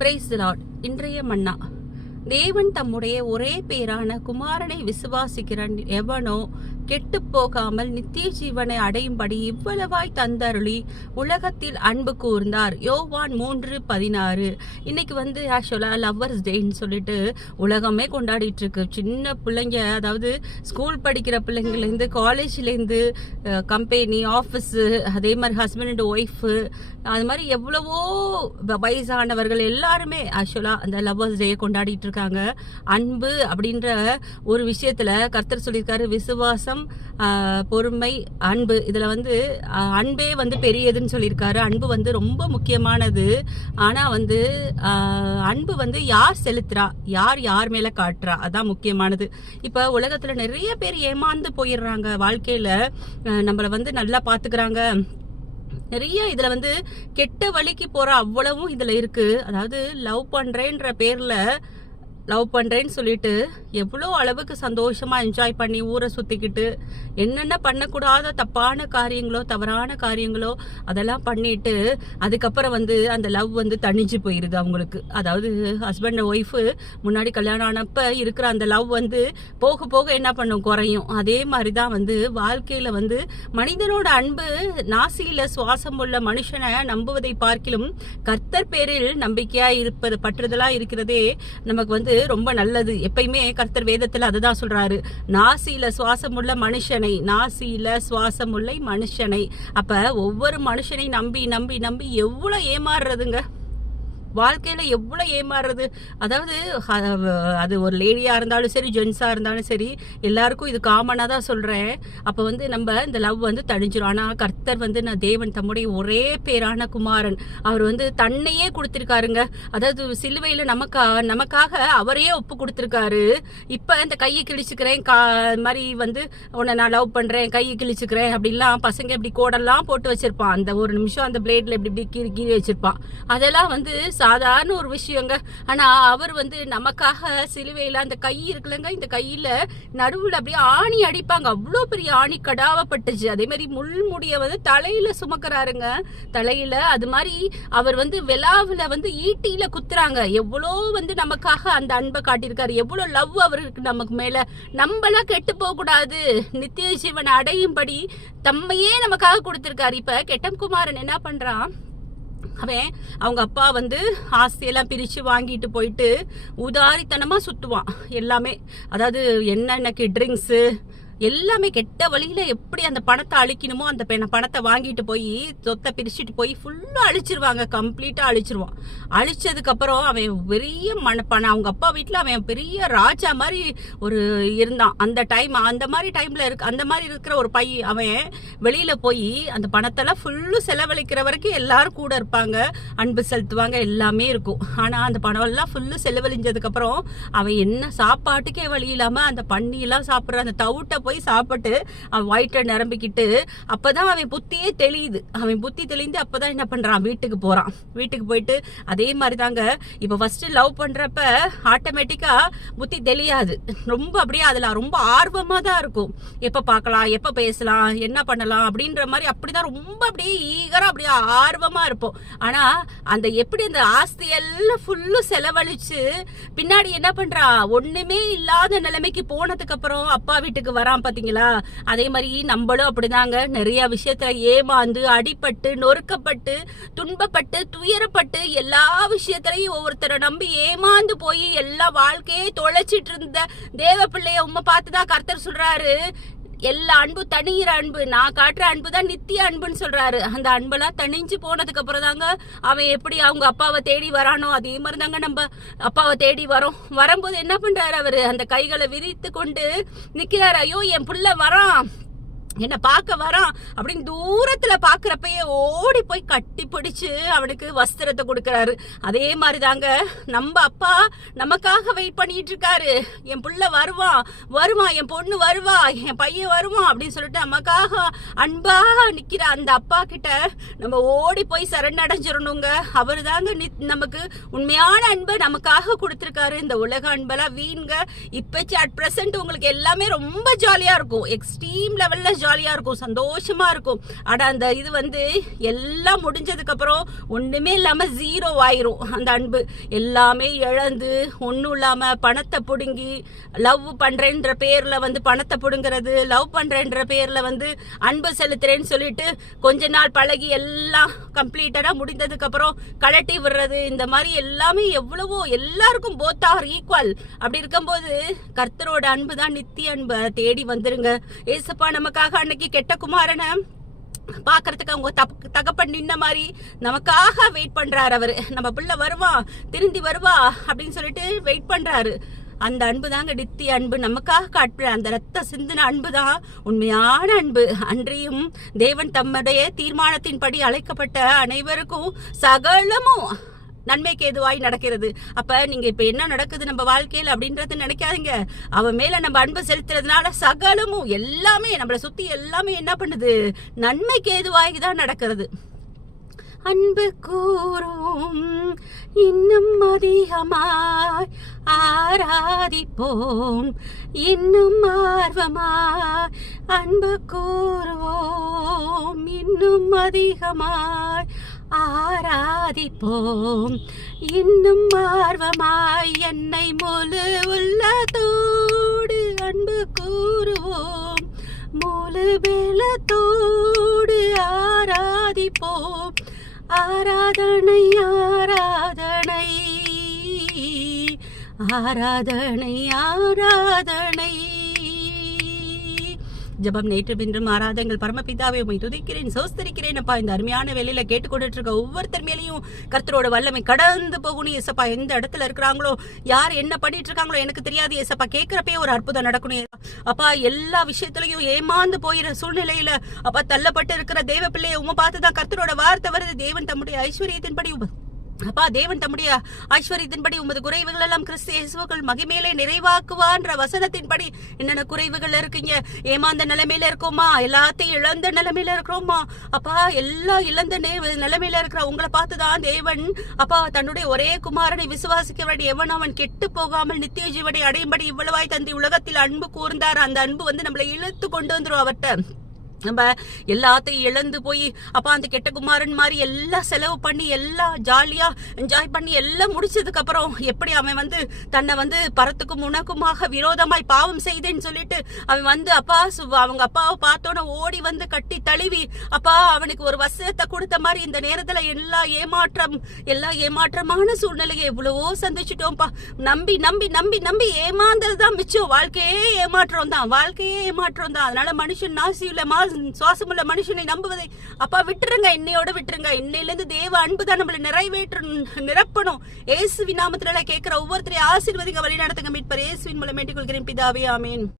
Price Lord இன்றைய மன்னா. தேவன் தம்முடைய ஒரே பேரான குமாரனை விசுவாசிக்கிறன். எவனோ கெட்டு போகாமல் நித்திய ஜீவனை அடையும்படி இவ்வளவாய் தந்தருளி உலகத்தில் அன்பு கூர்ந்தார். யோவான் மூன்று பதினாறு. இன்னைக்கு வந்து ஆக்சுவலா லவ்வர்ஸ் டேன்னு சொல்லிட்டு உலகமே கொண்டாடிட்டு இருக்கு சின்ன பிள்ளைங்க அதாவது ஸ்கூல் படிக்கிற பிள்ளைங்கலேருந்து காலேஜ்லேருந்து கம்பெனி ஆஃபீஸு அதே மாதிரி ஹஸ்பண்ட் அண்ட் ஒய்ஃபு அது மாதிரி எவ்வளவோ வ- வயசானவர்கள் எல்லாருமே ஆக்சுவலா அந்த லவ்வர்ஸ் டே கொண்டாடிட்டு இருக்காங்க அன்பு அப்படின்ற ஒரு விஷயத்துல கர்த்தர் சொல்லியிருக்காரு விசுவாசம் பொறுமை அன்பு. இதுல வந்து அன்பே வந்து பெரியதுன்னு சொல்லியிருக்காரு. அன்பு வந்து ரொம்ப முக்கியமானது. ஆனா வந்து அன்பு வந்து யார் செலுத்துறா? யார் யார் மேல காட்டுறா? அதான் முக்கியமானது. இப்ப உலகத்துல நிறைய பேர் ஏமாந்து போயிடுறாங்க. வாழ்க்கையில நம்மளை வந்து நல்லா பாத்துக்கிறாங்க. நிறைய இதுல வந்து கெட்ட வழிக்கு போற அவ்வளவும் இதுல இருக்கு. அதாவது லவ் பண்றேன்ற பேர்ல லவ் பண்ணுறேன்னு சொல்லிட்டு எவ்வளோ அளவுக்கு சந்தோஷமாக என்ஜாய் பண்ணி ஊரை சுற்றிக்கிட்டு என்னென்ன பண்ணக்கூடாத தப்பான காரியங்களோ தவறான காரியங்களோ அதெல்லாம் பண்ணிட்டு அதுக்கப்புறம் வந்து அந்த லவ் வந்து தணிஞ்சு போயிடுது அவங்களுக்கு. அதாவது ஹஸ்பண்ட் ஒய்ஃபு முன்னாடி கல்யாணம் ஆனப்போ இருக்கிற அந்த லவ் வந்து போக போக என்ன பண்ணும்? குறையும். அதே மாதிரி தான் வந்து வாழ்க்கையில் வந்து மனிதனோட அன்பு நாசியில் சுவாசம் உள்ள மனுஷனை நம்புவதை பார்க்கிலும் கர்த்தர் பேரில் நம்பிக்கையாக இருப்பது பற்றுதலாக இருக்கிறதே நமக்கு வந்து ரொம்ப நல்லது. எப்பயுமே கர்த்தர் வேதத்தில் அதுதான் சொல்றாரு. நாசியில சுவாசமுள்ள மனுஷனை நாசியில சுவாசமுள்ள மனுஷனை. அப்ப ஒவ்வொரு மனுஷனை நம்பி நம்பி நம்பி எவ்வளவு ஏமாறுறதுங்க? வாழ்க்கையில் எவ்வளோ ஏமாறுறது? அதாவது அது ஒரு லேடியாக இருந்தாலும் சரி ஜென்ஸாக இருந்தாலும் சரி எல்லாருக்கும் இது காமனாக தான் சொல்கிறேன் அப்போ வந்து நம்ம இந்த லவ் வந்து தணிஞ்சிடும் ஆனால் கர்த்தர் வந்து நான் தேவன் தம்முடைய ஒரே பேரான குமாரன். அவர் வந்து தன்னையே கொடுத்துருக்காருங்க. அதாவது சிலுவையில் நமக்கா நமக்காக அவரையே ஒப்பு கொடுத்துருக்காரு. இப்போ இந்த கையை கிழிச்சுக்கிறேன் கா மாதிரி வந்து உன்னை நான் லவ் பண்ணுறேன் கையை கிழிச்சுக்கிறேன் அப்படிலாம் பசங்க இப்படி கோடெல்லாம் போட்டு வச்சுருப்பான். அந்த ஒரு நிமிஷம் அந்த பிளேட்ல இப்படி இப்படி கீறி கீறி வச்சுருப்பான். அதெல்லாம் வந்து சாதாரண ஒரு விஷயங்க. ஆனா அவர் வந்து நமக்காக சிலுவையில அந்த கை இருக்குல்லங்க. இந்த கையில நடுவுல அப்படியே ஆணி அடிப்பாங்க. அவ்வளோ பெரிய ஆணி கடாவப்பட்டுச்சு. அதே மாதிரி முள்முடிய வந்து தலையில சுமக்கிறாருங்க. தலையில அது மாதிரி அவர் வந்து விழாவில் வந்து ஈட்டியில குத்துறாங்க. எவ்வளோ வந்து நமக்காக அந்த அன்பை காட்டியிருக்காரு. எவ்வளோ லவ் அவருக்கு நமக்கு மேல. நம்மளாம் கெட்டு போக கூடாது. நித்திய ஜீவனை அடையும்படி தம்மையே நமக்காக கொடுத்திருக்காரு. இப்ப கெட்டம் குமாரன் என்ன பண்றான்? அவன் அவங்க அப்பா வந்து ஆஸ்தியெல்லாம் பிரித்து வாங்கிட்டு போயிட்டு உதாரித்தனமாக சுற்றுவான் எல்லாமே அதாவது என்னென்ன ட்ரிங்க்ஸு எல்லாமே கெட்ட வழியில எப்படி அந்த பணத்தை அழிக்கணுமோ அந்த பணத்தை வாங்கிட்டு போய் சொத்தை பிரிச்சுட்டு போய் ஃபுல்லா அழிச்சிருவாங்க. கம்ப்ளீட்டா அழிச்சிருவான். அழிச்சதுக்கு அப்புறம் அவன் பெரிய மன பணம் அவங்க அப்பா வீட்டுல அவன் பெரிய ராஜா மாதிரி ஒரு இருந்தான். அந்த டைம் அந்த மாதிரி டைம்ல இருக்கு அந்த மாதிரி இருக்கிற ஒரு பை அவன் வெளியில போய் அந்த பணத்தெல்லாம் ஃபுல்லு செலவழிக்கிற வரைக்கும் எல்லாரும் கூட இருப்பாங்க. அன்பு செலுத்துவாங்க. எல்லாமே இருக்கும். ஆனா அந்த பணம் எல்லாம் ஃபுல்லு செலவழிஞ்சதுக்கு அப்புறம் அவன் என்ன சாப்பாட்டுக்கே வழி இல்லாம அந்த பண்ணி எல்லாம் சாப்பிடுற அந்த தவிட்டை போய் சாப்பிட்டு அவன் வயிற்றை நிரம்பிக்கிட்டு அப்பதான் அவன் புத்தியே தெளியுது. அவன் புத்தி தெளிந்து அப்பதான் என்ன பண்றான்? வீட்டுக்கு போறான். வீட்டுக்கு போயிட்டு அதே மாதிரி தாங்க இப்ப ஃபர்ஸ்ட் லவ் பண்றப்ப ஆட்டோமேட்டிக்கா புத்தி தெளியாது. ரொம்ப அப்படியே அதுல ரொம்ப ஆர்வமா தான் இருக்கும். எப்ப பார்க்கலாம்? எப்ப பேசலாம்? என்ன பண்ணலாம்? அப்படின்ற மாதிரி அப்படிதான் ரொம்ப அப்படியே ஈகரா அப்படியே ஆர்வமா இருப்போம். ஆனா அந்த எப்படி அந்த ஆஸ்தி எல்லாம் ஃபுல்லும் செலவழிச்சு பின்னாடி என்ன பண்றா? ஒண்ணுமே இல்லாத நிலைமைக்கு போனதுக்கு அப்புறம் அப்பா வீட்டுக்கு வரான் பாத்தீங்களா? அதே மாதிரி நம்மளும் அப்படிதாங்க. நிறைய விஷயத்துல ஏமாந்து அடிபட்டு நொறுக்கப்பட்டு துன்பப்பட்டு துயரப்பட்டு எல்லா விஷயத்திலையும் ஒவ்வொருத்தரை நம்பி ஏமாந்து போய் எல்லா வாழ்க்கையே தொலைச்சிட்டு இருந்த தேவ பிள்ளைய உண்மை பார்த்துதான் கர்த்தர் சொல்றாரு. எல்லா அன்பு தனியிற அன்பு. நான் காட்டுற அன்பு தான் நித்திய அன்புன்னு சொல்றாரு. அந்த அன்பெல்லாம் தணிஞ்சு போனதுக்கு அப்புறம் தாங்க அவன் எப்படி அவங்க அப்பாவை தேடி வரானோ அதே மாதிரி தாங்க நம்ம அப்பாவை தேடி வரோம். வரும்போது என்ன பண்றாரு அவரு? அந்த கைகளை விரித்து கொண்டு நிக்கிறாரு. ஐயோ என் புள்ள வரான். என்ன பார்க்க வரான் அப்படின்னு தூரத்துல பாக்குறப்பயே ஓடி போய் கட்டி பிடிச்சு அவனுக்கு வஸ்திரத்தை கொடுக்கறாரு. அதே மாதிரி தாங்க நம்ம அப்பா நமக்காக வெயிட் பண்ணிட்டு இருக்காரு. என் புள்ள வருவான் வருவான் என் பொண்ணு வருவா என் பையன் வருவான் அப்படின்னு சொல்லிட்டு நமக்காக அன்பா நிக்கிற அந்த அப்பா கிட்ட நம்ம ஓடி போய் சரணடைஞ்சிடணுங்க அவர் தாங்க நமக்கு உண்மையான அன்பை நமக்காக கொடுத்துருக்காரு. இந்த உலக அன்பெல்லாம் வீண்க. இப்பச்சு அட் பிரசன்ட் உங்களுக்கு எல்லாமே ரொம்ப ஜாலியா இருக்கும். எக்ஸ்ட்ரீம் லெவல்ல ஜாலியாக இருக்கும் சந்தோஷமா இருக்கும். ஆனால் அந்த இது வந்து எல்லாம் முடிஞ்சதுக்கப்புறம் ஒன்றுமே இல்லாமல் ஜீரோ ஆயிரும். அந்த அன்பு எல்லாமே இழந்து ஒன்றும் இல்லாமல் பணத்தை பிடுங்கி லவ் பண்ணுறேன்ற பேரில் வந்து பணத்தை பிடுங்கிறது லவ் பண்றேன்ற பேரில் வந்து அன்பு செலுத்துறேன்னு சொல்லிட்டு கொஞ்ச நாள் பழகி எல்லாம் கம்ப்ளீட்டடாக முடிந்ததுக்கப்புறம் கலட்டி விடுறது இந்த மாதிரி எல்லாமே எவ்வளவோ எல்லாருக்கும் போத் ஆர் ஈக்குவல் அப்படி இருக்கும்போது கர்த்தரோட அன்பு தான் நித்திய அன்பு. தேடி வந்துருங்க. ஏசப்பா நமக்காக அன்னைக்கு கெட்ட குமாரனை பாக்குறதுக்கு அவங்க தப்பு தகப்பன் நின்ன மாதிரி நமக்காக வெயிட் பண்றாரு அவரு. நம்ம பிள்ளை வருவா திருந்தி வருவா அப்படின்னு சொல்லிட்டு வெயிட் பண்றாரு. அந்த அன்பு தாங்க நித்தி அன்பு. நமக்காக காட்டுற அந்த ரத்த சிந்தின அன்பு தான் உண்மையான அன்பு. அன்றியும் தேவன் தம்முடைய தீர்மானத்தின்படி அழைக்கப்பட்ட அனைவருக்கும் சகலமும் நன்மைக்கு எதுவாய் நடக்கிறது. அப்ப நீங்க இப்ப என்ன நடக்குது நம்ம வாழ்க்கையில் அப்படின்றது நினைக்காதீங்க. அவன் மேல நம்ம அன்பு செலுத்துறதுனால சகலமும் எல்லாமே நம்மளை சுத்தி எல்லாமே என்ன பண்ணுது? நன்மைக்கு ஏதுவாகி தான் நடக்கிறது. அன்பு கூறும் இன்னும் அதிகமாய் ஆராதிப்போம். இன்னும் ஆர்வமாய் அன்பு கூறுவோம். இன்னும் அதிகமாய் ஆராதிப்போம். இன்னும் ஆர்வமாய் என்னை முழு உள்ளத்தோடு அன்பு கூறுவோம். முழு பெலத்தோடு ஆராதிப்போம். ஆராதனை ஆராதனை. ஆராதனை ஆராதனை. ஜபம் நேற்று பின்றும் ஆராதங்கள் பரமபிதாவை உமை துதிக்கிறேன் சோஸ்தரிக்கிறேன். அப்பா இந்த அருமையான வேலையில கேட்டுக்கொண்டு இருக்க ஒவ்வொருத்தர் மேலேயும் கர்த்தரோட வல்லமை கடந்து போகணும் ஏசப்பா எந்த இடத்துல இருக்கிறாங்களோ யார் என்ன பண்ணிட்டு இருக்காங்களோ எனக்கு தெரியாது ஏசப்பா கேட்கிறப்பே ஒரு அற்புதம் நடக்கணும் அப்பா எல்லா விஷயத்துலயும் ஏமாந்து போயிற சூழ்நிலையில அப்பா தள்ளப்பட்டு இருக்கிற தேவ பிள்ளைய உமை பார்த்துதான் கர்த்தரோட வார்த்தை வருது. தேவன் தம்முடைய ஐஸ்வர்யத்தின்படி அப்பா தேவன் தம்முடைய ஐஸ்வர்யத்தின்படி உமது குறைவுகள் எல்லாம் கிறிஸ்து இயேசுக்கள் மகிமேலே நிறைவாக்குவான்ற வசனத்தின்படி என்னென்ன குறைவுகள் இருக்கீங்க? ஏமாந்த நிலைமையில இருக்கோமா? எல்லாத்தையும் இழந்த நிலைமையில இருக்கிறோமா? அப்பா எல்லாம் இழந்த நே- நிலைமையில இருக்கிற உங்களை பார்த்துதான் தேவன் அப்பா தன்னுடைய ஒரே குமாரனை விசுவாசிக்க வேண்டிய எவன் அவன் கெட்டு போகாமல் நித்திய ஜீவனை அடையும்படி இவ்வளவாய் தந்தி உலகத்தில் அன்பு கூர்ந்தார். அந்த அன்பு வந்து நம்மளை இழுத்து கொண்டு வந்துடும் அவர்கிட்ட. நம்ம எல்லாத்தையும் இழந்து போய் அப்பா அந்த கெட்ட குமாரன் மாதிரி எல்லாம் செலவு பண்ணி எல்லாம் ஜாலியாக என்ஜாய் பண்ணி எல்லாம் முடிச்சதுக்கு அப்புறம் எப்படி அவன் வந்து தன்னை வந்து பரத்துக்கும் உனக்குமாக விரோதமாய் பாவம் செய்தேன்னு சொல்லிட்டு அவன் வந்து அப்பா சு- அவங்க அப்பாவை பார்த்தோன்னே ஓடி வந்து கட்டி தழுவி அப்பா அவனுக்கு ஒரு வசனத்தை கொடுத்த மாதிரி இந்த நேரத்தில் எல்லா ஏமாற்றம் எல்லா ஏமாற்றமான சூழ்நிலையை எவ்வளவோ சந்திச்சிட்டோம்ப்பா. நம்பி நம்பி நம்பி நம்பி ஏமாந்தது தான் மிச்சம். வாழ்க்கையே ஏமாற்றம் தான் வாழ்க்கையே ஏமாற்றம் தான் அதனால மனுஷன் நாசியுள்ள மா சுவாசமுள்ள மனுஷனை நம்புவதை அப்பா விட்டுருங்க என்னையோட விட்டுருங்க. இன்னையில இருந்து தேவ அன்பு தான் நம்மளை நிறைவேற்ற நிரப்பணும். ஏசு விநாமத்துல கேட்கிற ஒவ்வொருத்தரையும் ஆசீர்வதிங்க வழிநடத்துங்க மீட்பர். இயேசுவின் மூலம் வேண்டிக் கொள்கிறேன். பிதாவே ஆமீன்.